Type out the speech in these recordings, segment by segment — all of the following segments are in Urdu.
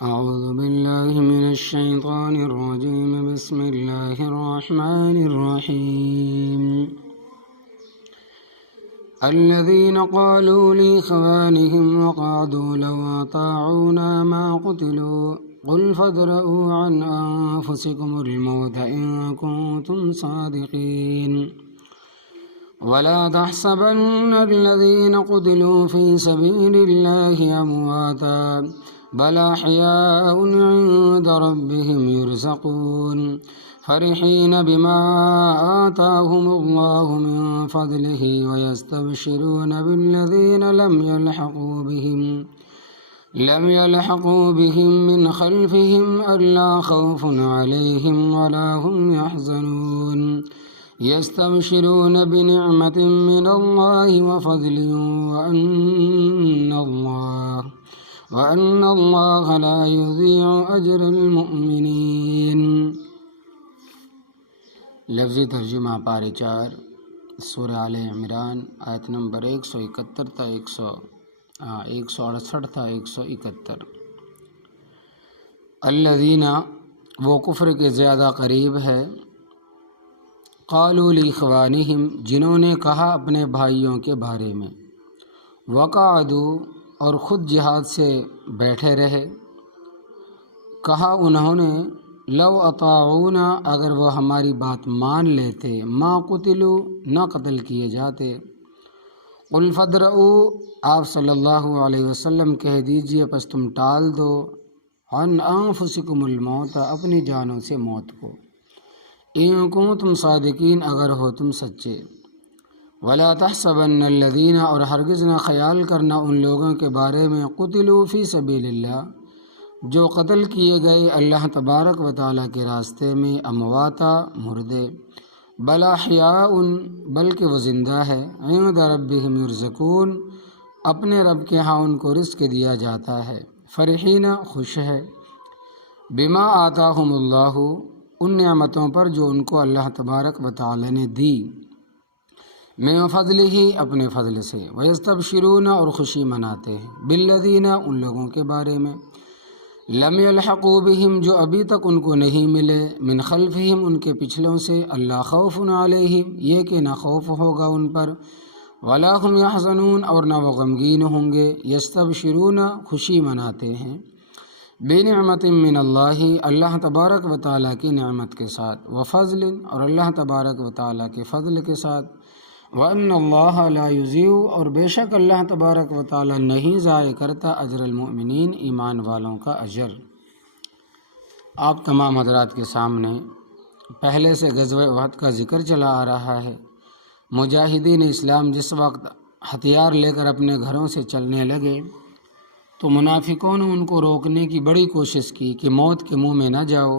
أعوذ بالله من الشيطان الرجيم بسم الله الرحمن الرحيم الذين قالوا لإخوانهم وقعدوا لو أطاعونا ما قتلوا قل فادرءوا عن أنفسكم الموت إن كنتم صادقين ولا تحسبن الذين قتلوا في سبيل الله أمواتا بل أحياء عند ربهم يرزقون فرحين بما آتاهم الله من فضله ويستبشرون بالذين لم يلحقوا بهم من خلفهم ألا خوف عليهم ولا هم يحزنون يستبشرون بنعمة من الله وفضل وأن الله لا يضيع أجر المؤمنين۔ لفظی ترجمہ پارے 4 سورہ آل عمران آیت نمبر 171 تا 168 تا 171۔ الذین وہ کفر کے زیادہ قریب ہے، قالوا لاخوانہم جنہوں نے کہا اپنے بھائیوں کے بارے میں، وقعدوا اور خود جہاد سے بیٹھے رہے، کہا انہوں نے لو اطاعونا اگر وہ ہماری بات مان لیتے ما قتلوا نہ قتل کیے جاتے۔ قل فادرؤوا آپ صلی اللہ علیہ وسلم کہہ دیجئے پس تم ٹال دو عن انفسکم الموت اپنی جانوں سے موت کو، ان کنتم صادقین اگر ہو تم سچے۔ ولا تحسبن الذین اور ہرگز نہ خیال کرنا ان لوگوں کے بارے میں قتلوا فی سبیل اللہ جو قتل کیے گئے اللہ تبارک و تعالیٰ کے راستے میں، امواتا مردے، بل احیاء بلکہ وہ زندہ ہے، عند ربہم یرزقون اپنے رب کے ہاں ان کو رزق دیا جاتا ہے، فرحین خوش ہے، بما آتاہم اللہ ان نعمتوں پر جو ان کو اللہ تبارک و تعالیٰ نے دی، من فضلہ اپنے فضل سے، ویستبشرون اور خوشی مناتے ہیں، بالذین ان لوگوں کے بارے میں، لم یلحقوا بہم جو ابھی تک ان کو نہیں ملے، من خلفہم ان کے پچھلوں سے، اللہ خوف علیہم یہ کہ نہ خوف ہوگا ان پر، ولا هم یحزنون اور نہ وہ غمگین ہوں گے، یستبشرون خوشی مناتے ہیں، بنعمت من اللہ اللہ تبارک و تعالیٰ کی نعمت کے ساتھ، وفضل اور اللہ تبارک و تعالیٰ کے فضل کے ساتھ، وَأَنَّ اللَّهَ لَا يُضِيعُ اور بے شک اللہ تبارک و تعالیٰ نہیں ضائع کرتا اجر المؤمنین ایمان والوں کا اجر۔ آپ تمام حضرات کے سامنے پہلے سے غزوہ احد کا ذکر چلا آ رہا ہے۔ مجاہدین اسلام جس وقت ہتھیار لے کر اپنے گھروں سے چلنے لگے تو منافقوں نے ان کو روکنے کی بڑی کوشش کی کہ موت کے منہ میں نہ جاؤ،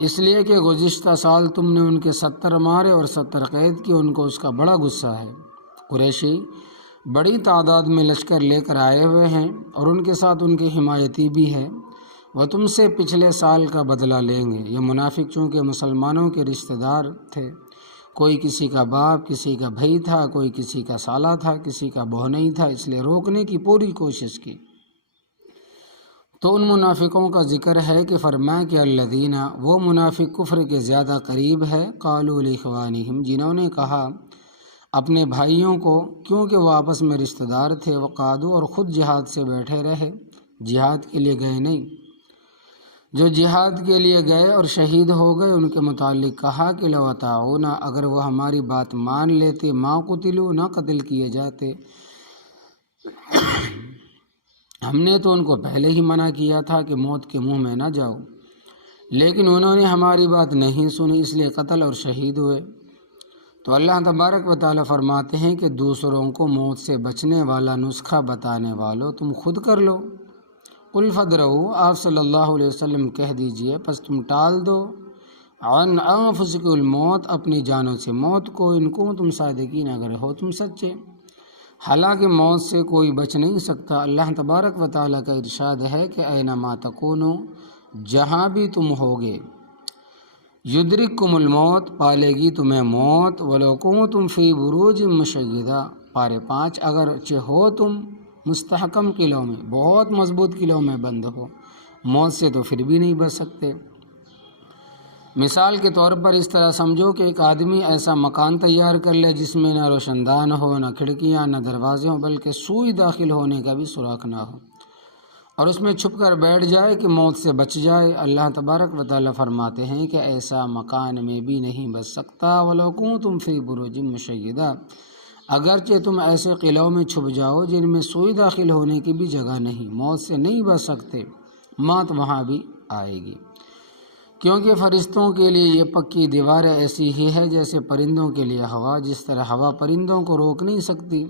اس لیے کہ گزشتہ سال تم نے ان کے 70 مارے اور 70 قید کیے، ان کو اس کا بڑا غصہ ہے۔ قریشی بڑی تعداد میں لشکر لے کر آئے ہوئے ہیں اور ان کے ساتھ ان کے حمایتی بھی ہے، وہ تم سے پچھلے سال کا بدلہ لیں گے۔ یہ منافق چونکہ مسلمانوں کے رشتہ دار تھے، کوئی کسی کا باپ کسی کا بھائی تھا، کوئی کسی کا سالہ تھا، کسی کا بہنوئی تھا، اس لیے روکنے کی پوری کوشش کی۔ تو ان منافقوں کا ذکر ہے کہ فرمایا کہ الذین وہ منافق کفر کے زیادہ قریب ہے، قالوا لاخوانہم جنہوں نے کہا اپنے بھائیوں کو، کیونکہ وہ آپس میں رشتہ دار تھے، وقعدوا اور خود جہاد سے بیٹھے رہے، جہاد کے لیے گئے نہیں، جو جہاد کے لیے گئے اور شہید ہو گئے ان کے متعلق کہا کہ لو اطاعونا اگر وہ ہماری بات مان لیتے ما قتلوا نہ قتل کیے جاتے، ہم نے تو ان کو پہلے ہی منع کیا تھا کہ موت کے منہ میں نہ جاؤ، لیکن انہوں نے ہماری بات نہیں سنی اس لیے قتل اور شہید ہوئے۔ تو اللہ تبارک و تعالیٰ فرماتے ہیں کہ دوسروں کو موت سے بچنے والا نسخہ بتانے والوں تم خود کر لو۔ قل فادرؤوا آپ صلی اللہ علیہ وسلم کہہ دیجئے پس تم ٹال دو عن انفسکم الموت اپنی جانوں سے موت کو، ان کو تم صادقین اگر ہو تم سچے۔ حالانکہ موت سے کوئی بچ نہیں سکتا۔ اللہ تبارک و تعالیٰ کا ارشاد ہے کہ اینما تکونوا جہاں بھی تم ہوگے، یدرککم الموت پالے گی تمہیں موت، ولو کنتم فی بروج مشیدہ پارے 5 اگرچہ ہو تم مستحکم قلعوں میں، بہت مضبوط قلعوں میں بند ہو، موت سے تو پھر بھی نہیں بچ سکتے۔ مثال کے طور پر اس طرح سمجھو کہ ایک آدمی ایسا مکان تیار کر لے جس میں نہ روشن دان ہو، نہ کھڑکیاں، نہ دروازے ہوں، بلکہ سوئی داخل ہونے کا بھی سوراخ نہ ہو، اور اس میں چھپ کر بیٹھ جائے کہ موت سے بچ جائے۔ اللہ تبارک و تعالیٰ فرماتے ہیں کہ ایسا مکان میں بھی نہیں بچ سکتا۔ وَلَوْ كُنتُمْ فِي بُرُوجٍ مُشَيَّدَةٍ، اگرچہ تم ایسے قلعوں میں چھپ جاؤ جن میں سوئی داخل ہونے کی بھی جگہ نہیں، موت سے نہیں بچ سکتے، موت وہاں بھی آئے گی، کیونکہ فرشتوں کے لیے یہ پکی دیوار ایسی ہی ہے جیسے پرندوں کے لیے ہوا، جس طرح ہوا پرندوں کو روک نہیں سکتی،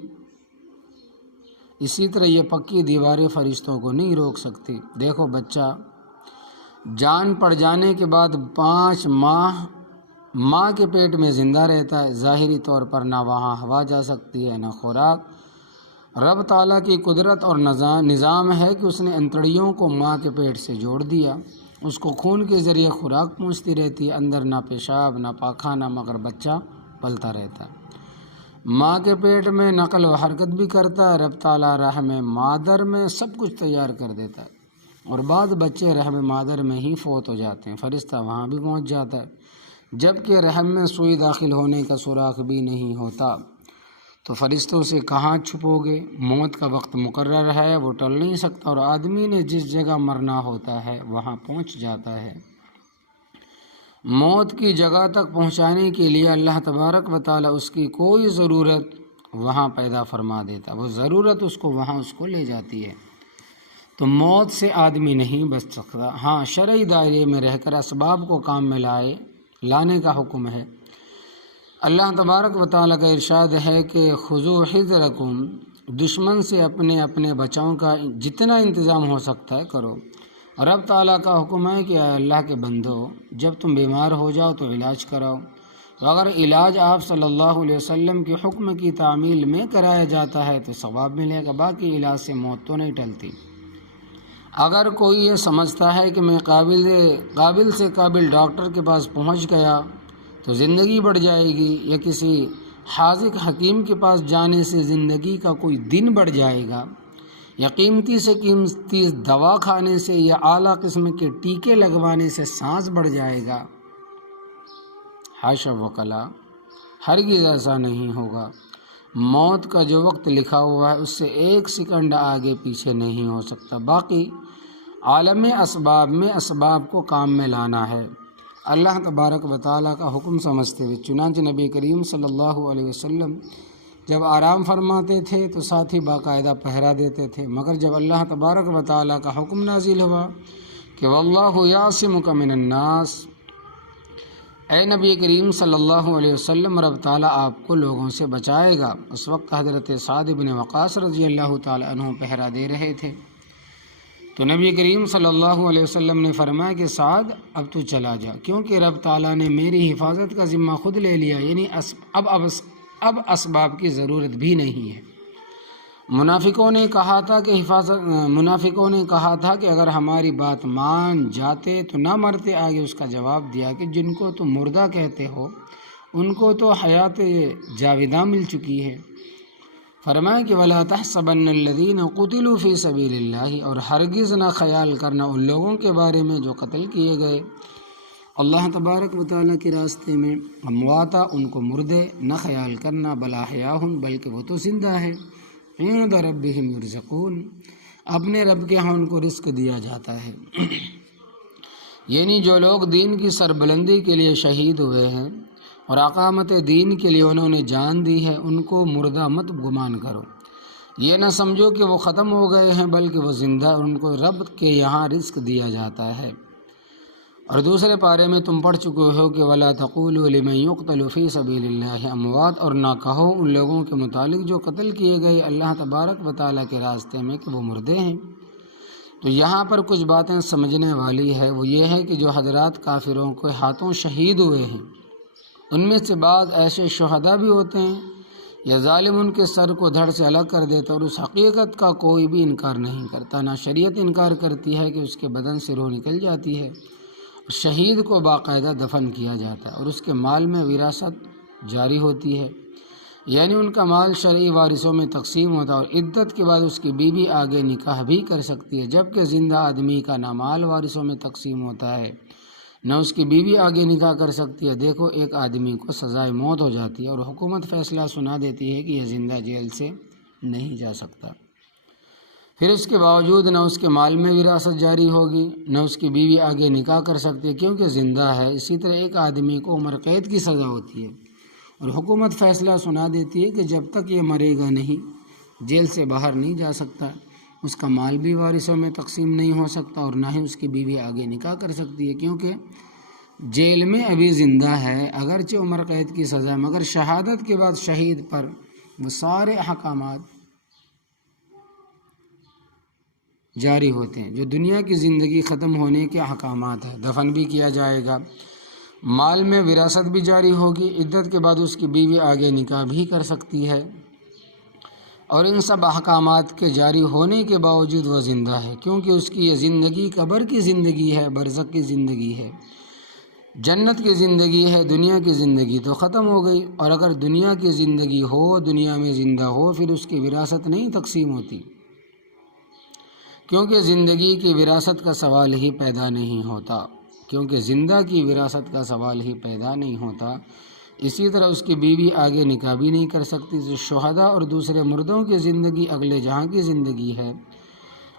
اسی طرح یہ پکی دیواریں فرشتوں کو نہیں روک سکتی۔ دیکھو بچہ جان پڑ جانے کے بعد 5 ماہ ماں کے پیٹ میں زندہ رہتا ہے، ظاہری طور پر نہ وہاں ہوا جا سکتی ہے، نہ خوراک۔ رب تعالیٰ کی قدرت اور نظام ہے کہ اس نے انتڑیوں کو ماں کے پیٹ سے جوڑ دیا، اس کو خون کے ذریعے خوراک پہنچتی رہتی ہے، اندر نہ پیشاب نہ پاخانہ، مگر بچہ پلتا رہتا ہے، ماں کے پیٹ میں نقل و حرکت بھی کرتا ہے۔ رب تعالیٰ رحم مادر میں سب کچھ تیار کر دیتا ہے، اور بعض بچے رحم مادر میں ہی فوت ہو جاتے ہیں، فرشتہ وہاں بھی پہنچ جاتا ہے، جبکہ رحم میں سوئی داخل ہونے کا سوراخ بھی نہیں ہوتا، تو فرشتوں سے کہاں چھپو گے؟ موت کا وقت مقرر ہے، وہ ٹل نہیں سکتا، اور آدمی نے جس جگہ مرنا ہوتا ہے وہاں پہنچ جاتا ہے۔ موت کی جگہ تک پہنچانے کے لیے اللہ تبارک و تعالیٰ اس کی کوئی ضرورت وہاں پیدا فرما دیتا، وہ ضرورت اس کو وہاں اس کو لے جاتی ہے، تو موت سے آدمی نہیں بچ سکتا۔ ہاں، شرعی دائرے میں رہ کر اسباب کو کام میں لانے کا حکم ہے۔ اللہ تبارک و تعالیٰ کا ارشاد ہے کہ خذوا حذرکم، دشمن سے اپنے بچاؤ کا جتنا انتظام ہو سکتا ہے کرو۔ رب تعالیٰ کا حکم ہے کہ اے اللہ کے بندو، جب تم بیمار ہو جاؤ تو علاج کراؤ، تو اگر علاج آپ صلی اللہ علیہ وسلم کے حکم کی تعمیل میں کرایا جاتا ہے تو ثواب ملے گا، باقی علاج سے موت تو نہیں ٹلتی۔ اگر کوئی یہ سمجھتا ہے کہ میں قابل سے قابل ڈاکٹر کے پاس پہنچ گیا تو زندگی بڑھ جائے گی، یا کسی حاذق حکیم کے پاس جانے سے زندگی کا کوئی دن بڑھ جائے گا، یا قیمتی سے قیمتی دوا کھانے سے یا اعلیٰ قسم کے ٹیکے لگوانے سے سانس بڑھ جائے گا، حاشا وکلا، ہرگز ایسا نہیں ہوگا۔ موت کا جو وقت لکھا ہوا ہے اس سے 1 سیکنڈ آگے پیچھے نہیں ہو سکتا، باقی عالم اسباب میں اسباب کو کام میں لانا ہے، اللہ تبارک و تعالیٰ کا حکم سمجھتے ہوئے۔ چنانچہ نبی کریم صلی اللہ علیہ وسلم جب آرام فرماتے تھے تو ساتھ ہی باقاعدہ پہرا دیتے تھے، مگر جب اللہ تبارک و تعالیٰ کا حکم نازل ہوا کہ واللہ یعصمک من الناس، اے نبی کریم صلی اللہ علیہ وسلم، رب تعالیٰ آپ کو لوگوں سے بچائے گا، اس وقت حضرت سعد بن وقاص رضی اللہ تعالیٰ عنہ پہرا دے رہے تھے، تو نبی کریم صلی اللہ علیہ وسلم نے فرمایا کہ سعد اب تو چلا جا، کیونکہ رب تعالیٰ نے میری حفاظت کا ذمہ خود لے لیا، یعنی اب اسباب کی ضرورت بھی نہیں ہے۔ منافقوں نے کہا تھا کہ اگر ہماری بات مان جاتے تو نہ مرتے، آگے اس کا جواب دیا کہ جن کو تم مردہ کہتے ہو ان کو تو حیات جاوداں مل چکی ہے۔ فرمایا کہ وَلَا تَحْسَبَنَّ الَّذِينَ قُتِلُوا فِي سَبِيلِ اللَّهِ، اور ہرگز نہ خیال کرنا ان لوگوں کے بارے میں جو قتل کیے گئے اللہ تبارک و تعالیٰ کے راستے میں، امواتا، ان کو مردے نہ خیال کرنا، بل احیاء، بلکہ وہ تو زندہ ہے، عند ربہم یرزقون، اپنے رب کے ہاں ان کو رزق دیا جاتا ہے۔ یعنی جو لوگ دین کی سربلندی کے لیے شہید ہوئے ہیں اور اقامت دین کے لیے انہوں نے جان دی ہے، ان کو مردہ مت گمان کرو، یہ نہ سمجھو کہ وہ ختم ہو گئے ہیں، بلکہ وہ زندہ، اور ان کو رب کے یہاں رزق دیا جاتا ہے۔ اور دوسرے پارے میں تم پڑھ چکے ہو کہ وَلَا تَقُولُوا لِمَن يُقْتَلُ فِي سَبِيلِ اللَّهِ اموات، اور نہ کہو ان لوگوں کے متعلق جو قتل کیے گئے اللہ تبارک و تعالیٰ کے راستے میں کہ وہ مردے ہیں۔ تو یہاں پر کچھ باتیں سمجھنے والی ہے، وہ یہ ہے کہ جو حضرات کافروں کے ہاتھوں شہید ہوئے ہیں ان میں سے بعض ایسے شہداء بھی ہوتے ہیں یا ظالم ان کے سر کو دھڑ سے الگ کر دیتا، اور اس حقیقت کا کوئی بھی انکار نہیں کرتا، نہ شریعت انکار کرتی ہے کہ اس کے بدن سے روح نکل جاتی ہے، شہید کو باقاعدہ دفن کیا جاتا ہے اور اس کے مال میں وراثت جاری ہوتی ہے۔ یعنی ان کا مال شرعی وارثوں میں تقسیم ہوتا ہے اور عدت کے بعد اس کی بیوی آگے نکاح بھی کر سکتی ہے، جبکہ زندہ آدمی کا نہ مال وارثوں میں تقسیم ہوتا ہے نہ اس کی بیوی آگے نکاح کر سکتی ہے۔ دیکھو، ایک آدمی کو سزائے موت ہو جاتی ہے اور حکومت فیصلہ سنا دیتی ہے کہ یہ زندہ جیل سے نہیں جا سکتا، پھر اس کے باوجود نہ اس کے مال میں وراثت جاری ہوگی نہ اس کی بیوی آگے نکاح کر سکتی ہے کیونکہ زندہ ہے۔ اسی طرح ایک آدمی کو عمر قید کی سزا ہوتی ہے اور حکومت فیصلہ سنا دیتی ہے کہ جب تک یہ مرے گا نہیں، جیل سے باہر نہیں جا سکتا، اس کا مال بھی وارثوں میں تقسیم نہیں ہو سکتا اور نہ ہی اس کی بیوی آگے نکاح کر سکتی ہے کیونکہ جیل میں ابھی زندہ ہے، اگرچہ عمر قید کی سزا، مگر شہادت کے بعد شہید پر وہ سارے احکامات جاری ہوتے ہیں جو دنیا کی زندگی ختم ہونے کے احکامات ہیں۔ دفن بھی کیا جائے گا، مال میں وراثت بھی جاری ہوگی، عدت کے بعد اس کی بیوی آگے نکاح بھی کر سکتی ہے، اور ان سب احکامات کے جاری ہونے کے باوجود وہ زندہ ہے کیونکہ اس کی یہ زندگی قبر کی زندگی ہے، برزخ کی زندگی ہے، جنت کی زندگی ہے۔ دنیا کی زندگی تو ختم ہو گئی، اور اگر دنیا کی زندگی ہو، دنیا میں زندہ ہو، پھر اس کی وراثت نہیں تقسیم ہوتی کیونکہ زندگی کی وراثت کا سوال ہی پیدا نہیں ہوتا، کیونکہ زندہ کی وراثت کا سوال ہی پیدا نہیں ہوتا۔ اسی طرح اس کی بیوی آگے نکاح بھی نہیں کر سکتی۔ جو شہداء اور دوسرے مردوں کی زندگی اگلے جہاں کی زندگی ہے،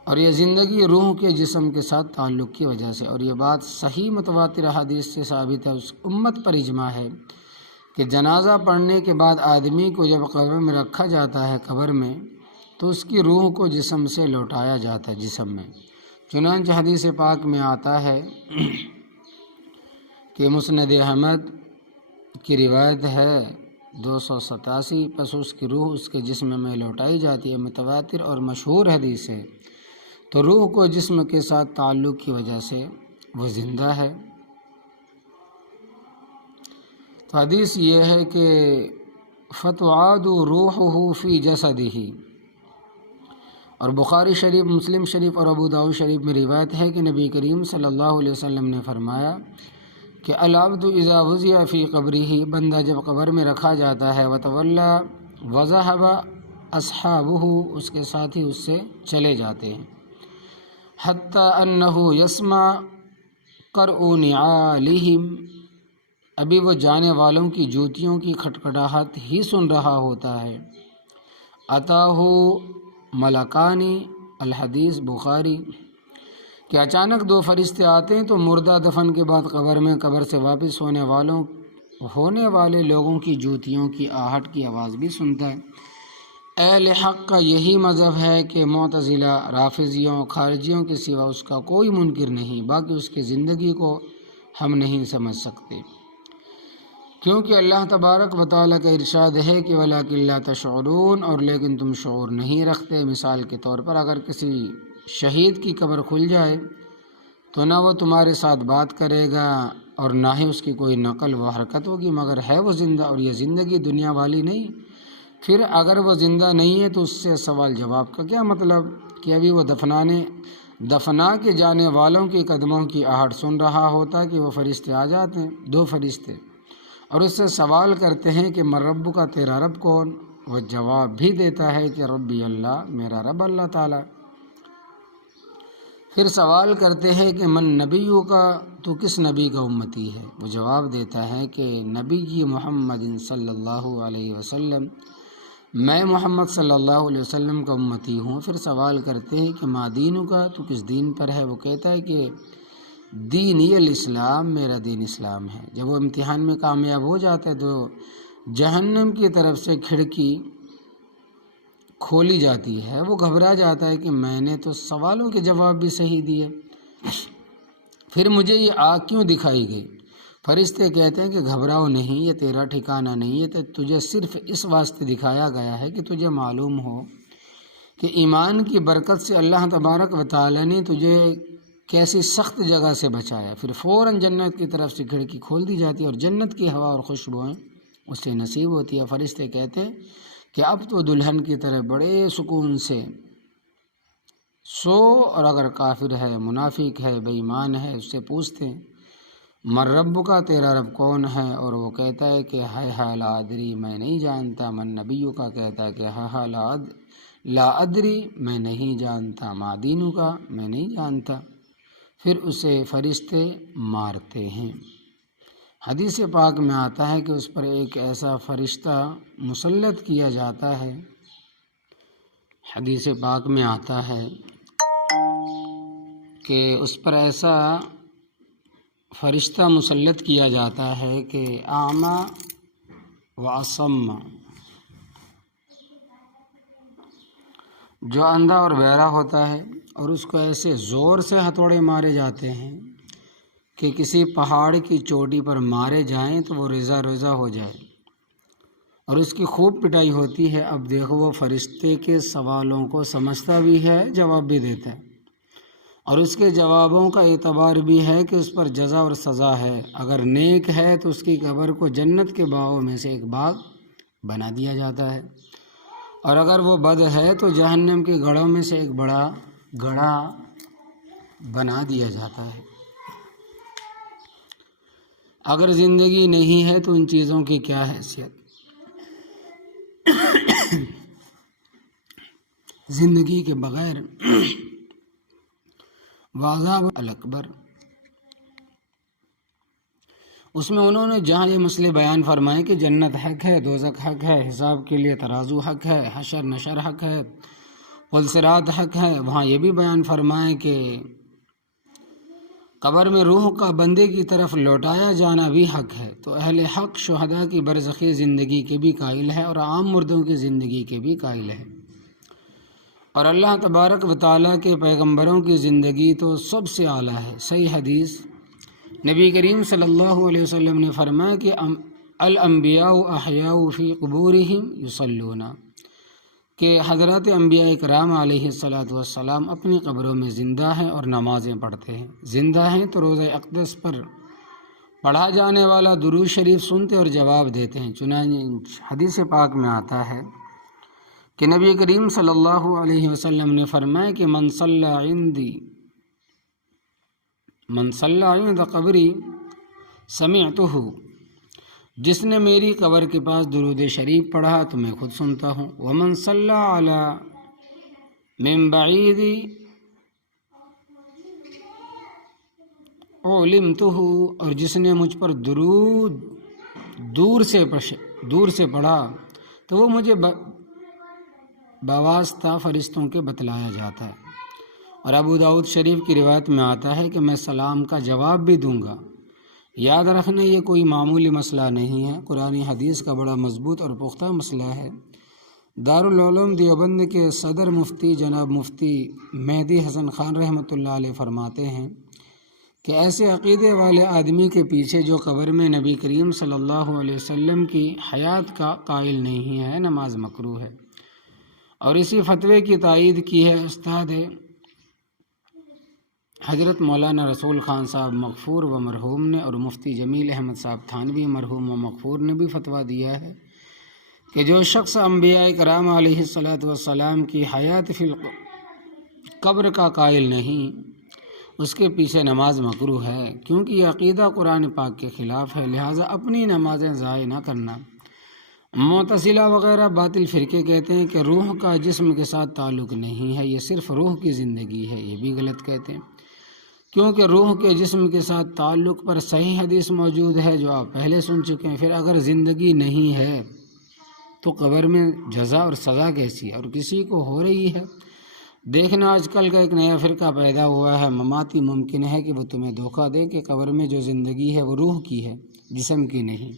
اور یہ زندگی روح کے جسم کے ساتھ تعلق کی وجہ سے، اور یہ بات صحیح متواتر حدیث سے ثابت ہے، اس امت پر اجماع ہے کہ جنازہ پڑھنے کے بعد آدمی کو جب قبر میں رکھا جاتا ہے، قبر میں، تو اس کی روح کو جسم سے لوٹایا جاتا ہے جسم میں۔ چنانچہ حدیث پاک میں آتا ہے کہ مسند احمد کی روایت ہے 287، پس اس کی روح اس کے جسم میں لوٹائی جاتی ہے، متواتر اور مشہور حدیث ہے۔ تو روح کو جسم کے ساتھ تعلق کی وجہ سے وہ زندہ ہے۔ تو حدیث یہ ہے کہ فتعاد روحہ فی جسدہ، اور بخاری شریف، مسلم شریف اور ابو داؤد شریف میں روایت ہے کہ نبی کریم صلی اللہ علیہ وسلم نے فرمایا کہ العبد اذا وضع فی قبرہ، بندہ جب قبر میں رکھا جاتا ہے، وتولی وذهب اصحابہ، اس کے ساتھی اس سے چلے جاتے ہیں، حتی انہ یسمع قرع نعالہم، ابھی وہ جانے والوں کی جوتیوں کی کھٹکھٹاہٹ ہی سن رہا ہوتا ہے، اتاہ ملکانی، الحدیث بخاری، کہ اچانک دو فرشتے آتے ہیں تو مردہ دفن کے بعد قبر میں قبر سے واپس ہونے والے لوگوں کی جوتیوں کی آہٹ کی آواز بھی سنتا ہے۔ اہل حق کا یہی مذہب ہے کہ معتزلہ، رافضیوں، خارجیوں کے سوا اس کا کوئی منکر نہیں، باقی اس کی زندگی کو ہم نہیں سمجھ سکتے کیونکہ اللہ تبارک و تعالیٰ کا ارشاد ہے کہ وَلَٰكِن لَا تَشْعُرُونَ، اور لیکن تم شعور نہیں رکھتے۔ مثال کے طور پر اگر کسی شہید کی قبر کھل جائے تو نہ وہ تمہارے ساتھ بات کرے گا اور نہ ہی اس کی کوئی نقل و حرکت ہوگی، مگر ہے وہ زندہ، اور یہ زندگی دنیا والی نہیں۔ پھر اگر وہ زندہ نہیں ہے تو اس سے سوال جواب کا کیا مطلب کہ ابھی وہ دفنا کے جانے والوں کے قدموں کی آہٹ سن رہا ہوتا کہ وہ فرشتے آ جاتے ہیں، دو فرشتے، اور اس سے سوال کرتے ہیں کہ من رب کا، تیرا رب کون؟ وہ جواب بھی دیتا ہے کہ ربی اللہ، میرا رب اللہ تعالیٰ۔ پھر سوال کرتے ہیں کہ من نبیوں کا، تو کس نبی کا امتی ہے؟ وہ جواب دیتا ہے کہ نبی محمد صلی اللہ علیہ وسلم، میں محمد صلی اللہ علیہ وسلم کا امتی ہوں۔ پھر سوال کرتے ہیں کہ ما دینوں کا، تو کس دین پر ہے؟ وہ کہتا ہے کہ دینی الاسلام، میرا دین اسلام ہے۔ جب وہ امتحان میں کامیاب ہو جاتا ہے تو جہنم کی طرف سے کھڑکی کھولی جاتی ہے، وہ گھبرا جاتا ہے کہ میں نے تو سوالوں کے جواب بھی صحیح دیے، پھر مجھے یہ آگ کیوں دکھائی گئی؟ فرشتے کہتے ہیں کہ گھبراؤ نہیں، یہ تیرا ٹھکانہ نہیں ہے، تو تجھے صرف اس واسطے دکھایا گیا ہے کہ تجھے معلوم ہو کہ ایمان کی برکت سے اللہ تبارک و تعالی نے تجھے کیسی سخت جگہ سے بچایا۔ پھر فوراً جنت کی طرف سے کھڑکی کھول دی جاتی ہے اور جنت کی ہوا اور خوشبوئیں اس سے نصیب ہوتی ہے۔ فرشتے کہتے ہیں کہ اب تو دلہن کی طرح بڑے سکون سے سو، اور اگر کافر ہے، منافق ہے، بے ایمان ہے، اس سے پوچھتے ہیں من رب کا تیرا رب کون ہے؟ اور وہ کہتا ہے کہ ہائے لا ادری میں نہیں جانتا۔ من نبی کا کہتا ہے کہ ہائے لا ادری میں نہیں جانتا۔ ما دین کا میں نہیں جانتا۔ پھر اسے فرشتے مارتے ہیں۔ حدیث پاک میں آتا ہے کہ اس پر ایک ایسا فرشتہ مسلط کیا جاتا ہے، حدیث پاک میں آتا ہے کہ اس پر ایسا فرشتہ مسلط کیا جاتا ہے کہ اعمیٰ و اصم، جو اندھا اور بہرا ہوتا ہے، اور اس کو ایسے زور سے ہتھوڑے مارے جاتے ہیں کہ کسی پہاڑ کی چوٹی پر مارے جائیں تو وہ ریزہ ریزہ ہو جائے، اور اس کی خوب پٹائی ہوتی ہے۔ اب دیکھو وہ فرشتے کے سوالوں کو سمجھتا بھی ہے، جواب بھی دیتا ہے، اور اس کے جوابوں کا اعتبار بھی ہے کہ اس پر جزا اور سزا ہے۔ اگر نیک ہے تو اس کی قبر کو جنت کے باغوں میں سے ایک باغ بنا دیا جاتا ہے، اور اگر وہ بد ہے تو جہنم کے گڑھوں میں سے ایک بڑا گڑھا بنا دیا جاتا ہے۔ اگر زندگی نہیں ہے تو ان چیزوں کی کیا حیثیت؟ زندگی کے بغیر وعذاب الاکبر۔ اس میں انہوں نے جہاں یہ مسئلے بیان فرمائے کہ جنت حق ہے، دوزخ حق ہے، حساب کے لیے ترازو حق ہے، حشر نشر حق ہے، پل صراط حق ہے، وہاں یہ بھی بیان فرمائے کہ قبر میں روح کا بندے کی طرف لوٹایا جانا بھی حق ہے۔ تو اہل حق شہداء کی برزخی زندگی کے بھی قائل ہے اور عام مردوں کی زندگی کے بھی قائل ہے، اور اللہ تبارک و تعالیٰ کے پیغمبروں کی زندگی تو سب سے اعلیٰ ہے۔ صحیح حدیث نبی کریم صلی اللہ علیہ وسلم نے فرمایا کہ الانبیاء احیاء فی قبورہم یصلون، کہ حضرات انبیاء کرام علیہ السلام اپنی قبروں میں زندہ ہیں اور نمازیں پڑھتے ہیں۔ زندہ ہیں تو روزہ اقدس پر پڑھا جانے والا درود شریف سنتے اور جواب دیتے ہیں۔ چنانچہ حدیث پاک میں آتا ہے کہ نبی کریم صلی اللہ علیہ وسلم نے فرمایا کہ من صلی عند قبری سمعتہ، جس نے میری قبر کے پاس درود شریف پڑھا تو میں خود سنتا ہوں۔ ومن صلی علی من بعید علمتہ، اور جس نے مجھ پر درود دور سے پڑھا تو وہ مجھے بواسطہ فرشتوں کے بتلایا جاتا ہے۔ اور ابو داؤد شریف کی روایت میں آتا ہے کہ میں سلام کا جواب بھی دوں گا۔ یاد رکھنا یہ کوئی معمولی مسئلہ نہیں ہے، قرآن حدیث کا بڑا مضبوط اور پختہ مسئلہ ہے۔ دارالعلوم دیوبند کے صدر مفتی جناب مفتی مہدی حسن خان رحمۃ اللہ علیہ فرماتے ہیں کہ ایسے عقیدے والے آدمی کے پیچھے جو قبر میں نبی کریم صلی اللہ علیہ وسلم کی حیات کا قائل نہیں ہے، نماز مکروہ ہے۔ اور اسی فتوے کی تائید کی ہے استاد حضرت مولانا رسول خان صاحب مغفور و مرحوم نے، اور مفتی جمیل احمد صاحب تھانوی مرحوم و مغفور نے بھی فتویٰ دیا ہے کہ جو شخص انبیاء کرام علیہ السلام کی حیات فی القبر کا قائل نہیں، اس کے پیچھے نماز مکروہ ہے، کیونکہ یہ عقیدہ قرآن پاک کے خلاف ہے، لہٰذا اپنی نمازیں ضائع نہ کرنا۔ معتزلہ وغیرہ باطل فرقے کہتے ہیں کہ روح کا جسم کے ساتھ تعلق نہیں ہے، یہ صرف روح کی زندگی ہے، یہ بھی غلط کہتے ہیں، کیونکہ روح کے جسم کے ساتھ تعلق پر صحیح حدیث موجود ہے جو آپ پہلے سن چکے ہیں۔ پھر اگر زندگی نہیں ہے تو قبر میں جزا اور سزا کیسی ہے؟ اور کسی کو ہو رہی ہے؟ دیکھنا آج کل کا ایک نیا فرقہ پیدا ہوا ہے، مماتی ممکن ہے کہ وہ تمہیں دھوکہ دے کہ قبر میں جو زندگی ہے وہ روح کی ہے، جسم کی نہیں،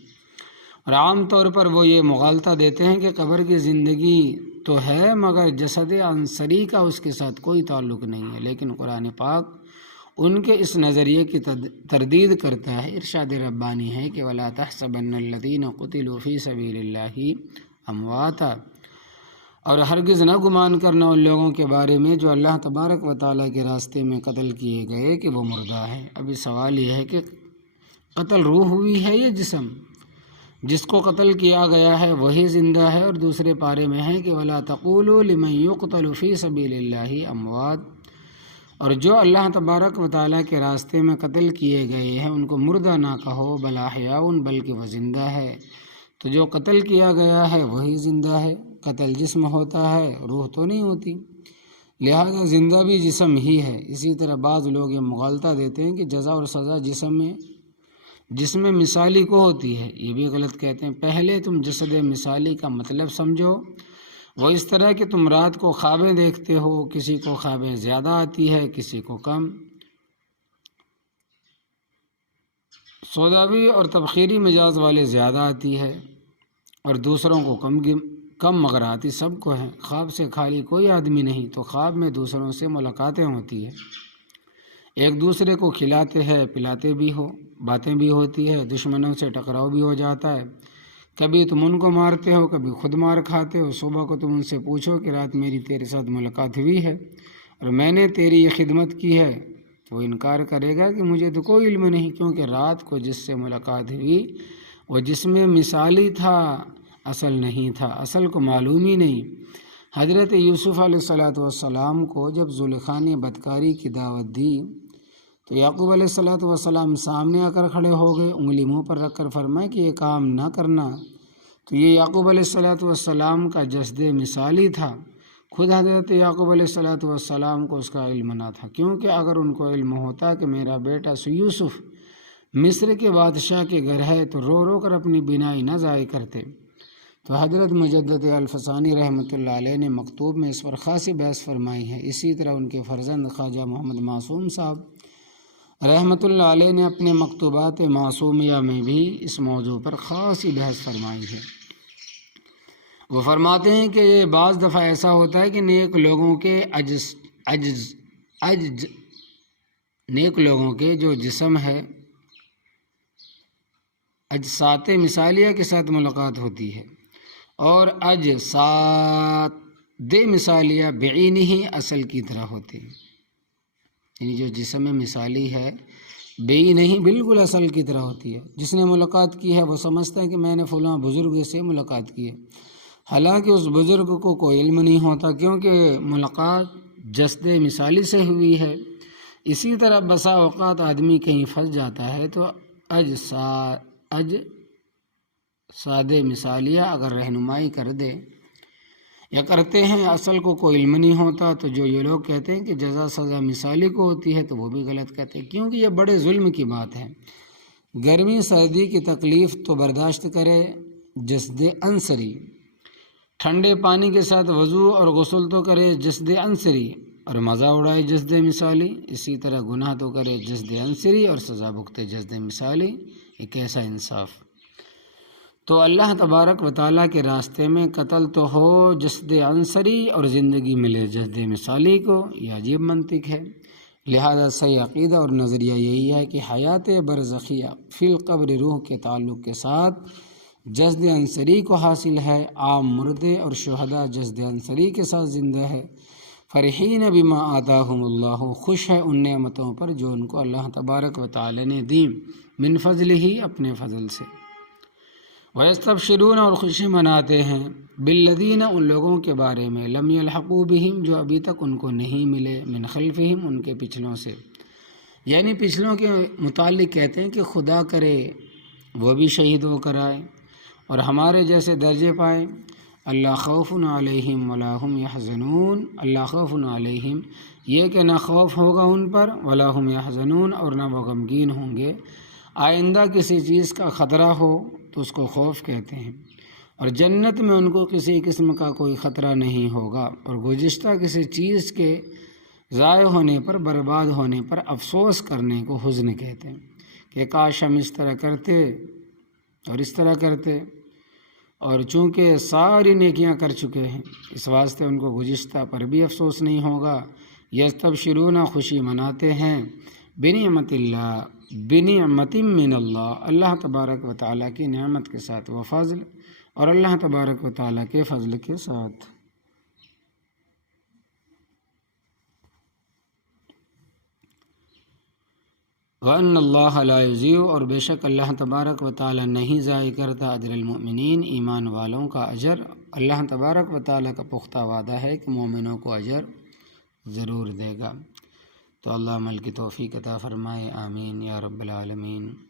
اور عام طور پر وہ یہ مغالطہ دیتے ہیں کہ قبر کی زندگی تو ہے مگر جسد عنصری کا اس کے ساتھ کوئی تعلق نہیں ہے، لیکن قرآن پاک ان کے اس نظریے کی تردید کرتا ہے۔ ارشاد ربانی ہے کہ وَلَا تَحْسَبَنَّ الَّذِينَ قُتِلُوا فِي سَبِيلِ اللَّهِ أَمْوَاتًا، اور ہرگز نہ گمان کرنا ان لوگوں کے بارے میں جو اللہ تبارک و تعالیٰ کے راستے میں قتل کیے گئے کہ وہ مردہ ہیں۔ ابھی سوال یہ ہے کہ قتل روح ہوئی ہے یا جسم؟ جس کو قتل کیا گیا ہے وہی زندہ ہے، اور دوسرے پارے میں ہے کہ وَلَا تَقُولُوا لِمَن يُقْتَلُ فِي سَبِيلِ اللَّهِ أَمْوَاتٌ، اور جو اللہ تبارک و تعالیٰ کے راستے میں قتل کیے گئے ہیں ان کو مردہ نہ کہو بل احیاء، بلکہ وہ زندہ ہے۔ تو جو قتل کیا گیا ہے وہی زندہ ہے، قتل جسم ہوتا ہے روح تو نہیں ہوتی، لہذا زندہ بھی جسم ہی ہے۔ اسی طرح بعض لوگ یہ مغالطہ دیتے ہیں کہ جزا اور سزا جسم مثالی کو ہوتی ہے، یہ بھی غلط کہتے ہیں۔ پہلے تم جسد مثالی کا مطلب سمجھو، وہ اس طرح کہ تم رات کو خوابیں دیکھتے ہو، کسی کو خوابیں زیادہ آتی ہے کسی کو کم، سوداوی اور تبخیری مزاج والے زیادہ آتی ہے اور دوسروں کو کم مگر آتی سب کو ہے۔ خواب سے خالی کوئی آدمی نہیں، تو خواب میں دوسروں سے ملاقاتیں ہوتی ہے، ایک دوسرے کو کھلاتے ہیں پلاتے بھی ہو، باتیں بھی ہوتی ہے، دشمنوں سے ٹکراؤ بھی ہو جاتا ہے، کبھی تم ان کو مارتے ہو کبھی خود مار کھاتے ہو۔ صبح کو تم ان سے پوچھو کہ رات میری تیرے ساتھ ملاقات ہوئی ہے اور میں نے تیری یہ خدمت کی ہے، تو وہ انکار کرے گا کہ مجھے تو کوئی علم نہیں، کیونکہ رات کو جس سے ملاقات ہوئی وہ جس میں مثالی تھا، اصل نہیں تھا، اصل کو معلوم ہی نہیں۔ حضرت یوسف علیہ السلام کو جب زلیخا نے بدکاری کی دعوت دی تو یعقوب علیہ السلام سامنے آ کر کھڑے ہو گئے، انگلی منہ پر رکھ کر فرمائے کہ یہ کام نہ کرنا۔ تو یہ یعقوب علیہ السلام کا جسد مثالی تھا، خود حضرت یعقوب علیہ السلام کو اس کا علم نہ تھا، کیونکہ اگر ان کو علم ہوتا کہ میرا بیٹا یوسف مصر کے بادشاہ کے گھر ہے تو رو رو کر اپنی بینائی نہ ضائع کرتے۔ تو حضرت مجدد الفسانی رحمۃ اللہ علیہ نے مکتوب میں اس پر خاصی بحث فرمائی ہے۔ اسی طرح ان کے فرزند خواجہ محمد معصوم صاحب رحمۃ اللہ علیہ نے اپنے مکتوبات معصومیہ میں بھی اس موضوع پر خاصی بحث فرمائی ہے۔ وہ فرماتے ہیں کہ یہ بعض دفعہ ایسا ہوتا ہے کہ نیک لوگوں کے جو جسم ہے اجساد مثالیہ کے ساتھ ملاقات ہوتی ہے، اور اجساد مثالیہ بعینہ اصل کی طرح ہوتی ہے، یعنی جو جسم مثالی ہے بعینہ بالکل اصل کی طرح ہوتی ہے۔ جس نے ملاقات کی ہے وہ سمجھتا ہے کہ میں نے فلاں بزرگ سے ملاقات کی ہے، حالانکہ اس بزرگ کو کوئی علم نہیں ہوتا، کیونکہ ملاقات جسد مثالی سے ہوئی ہے۔ اسی طرح بسا اوقات آدمی کہیں پھنس جاتا ہے تو اجساد مثالیہ اگر رہنمائی کر دے یا کرتے ہیں، اصل کو کوئی علم نہیں ہوتا، تو جو یہ لوگ کہتے ہیں کہ جزا سزا مثالی کو ہوتی ہے تو وہ بھی غلط کہتے ہیں، کیونکہ یہ بڑے ظلم کی بات ہے۔ گرمی سردی کی تکلیف تو برداشت کرے جسد عنصری، ٹھنڈے پانی کے ساتھ وضو اور غسل تو کرے جسد عنصری اور مزہ اڑائے جسد مثالی، اسی طرح گناہ تو کرے جسد عنصری اور سزا بھگتے جسد مثالی۔ یہ کیسا انصاف! تو اللہ تبارک و تعالیٰ کے راستے میں قتل تو ہو جسد عنصری اور زندگی ملے جسد مثالی کو، یہ عجیب منطق ہے۔ لہذا صحیح عقیدہ اور نظریہ یہی ہے کہ حیات برزخیہ فی القبر روح کے تعلق کے ساتھ جسد عنصری کو حاصل ہے، عام مردے اور شہداء جسد عنصری کے ساتھ زندہ ہے۔ فرحین بما آتاہم اللہ، خوش ہے ان نعمتوں پر جو ان کو اللہ تبارک و تعالی نے دی، من فضل ہی اپنے فضل سے۔ وَيَسْتَبْشِرُونَ اور خوشی مناتے ہیں، بالذین ان لوگوں کے بارے میں، لم یلحقوا بہم جو ابھی تک ان کو نہیں ملے، من خلفہم ان کے پچھلوں سے، یعنی پچھلوں کے متعلق کہتے ہیں کہ خدا کرے وہ بھی شہید ہو کر آئے اور ہمارے جیسے درجے پائیں۔ اللہ خوف علیہم ولا هم یحزنون، اللہ خوف علیہم یہ کہ نہ خوف ہوگا ان پر، ولا هم یحزنون اور نہ وہ غمگین ہوں گے۔ آئندہ کسی چیز کا خطرہ ہو تو اس کو خوف کہتے ہیں، اور جنت میں ان کو کسی قسم کا کوئی خطرہ نہیں ہوگا، اور گزشتہ کسی چیز کے ضائع ہونے پر، برباد ہونے پر افسوس کرنے کو حزن کہتے ہیں کہ کاش ہم اس طرح کرتے اور اس طرح کرتے، اور چونکہ ساری نیکیاں کر چکے ہیں اس واسطے ان کو گزشتہ پر بھی افسوس نہیں ہوگا۔ یستبشرون خوشی مناتے ہیں، بنعمت اللہ بنعمت من اللہ، اللہ تبارک و تعالیٰ کی نعمت کے ساتھ، و فضل اور اللہ تبارک و تعالیٰ کے فضل کے ساتھ۔ وَأَنَّ اللَّهَ لَا يُضِيعُ اور بے شک اللہ تبارک و تعالیٰ نہیں ضائع کرتا اجر المؤمنین ایمان والوں کا اجر۔ اللہ تبارک و تعالیٰ کا پختہ وعدہ ہے کہ مومنوں کو اجر ضرور دے گا۔ تو اللہ عمل کی توفیق عطا فرمائے، آمین یا رب العالمین۔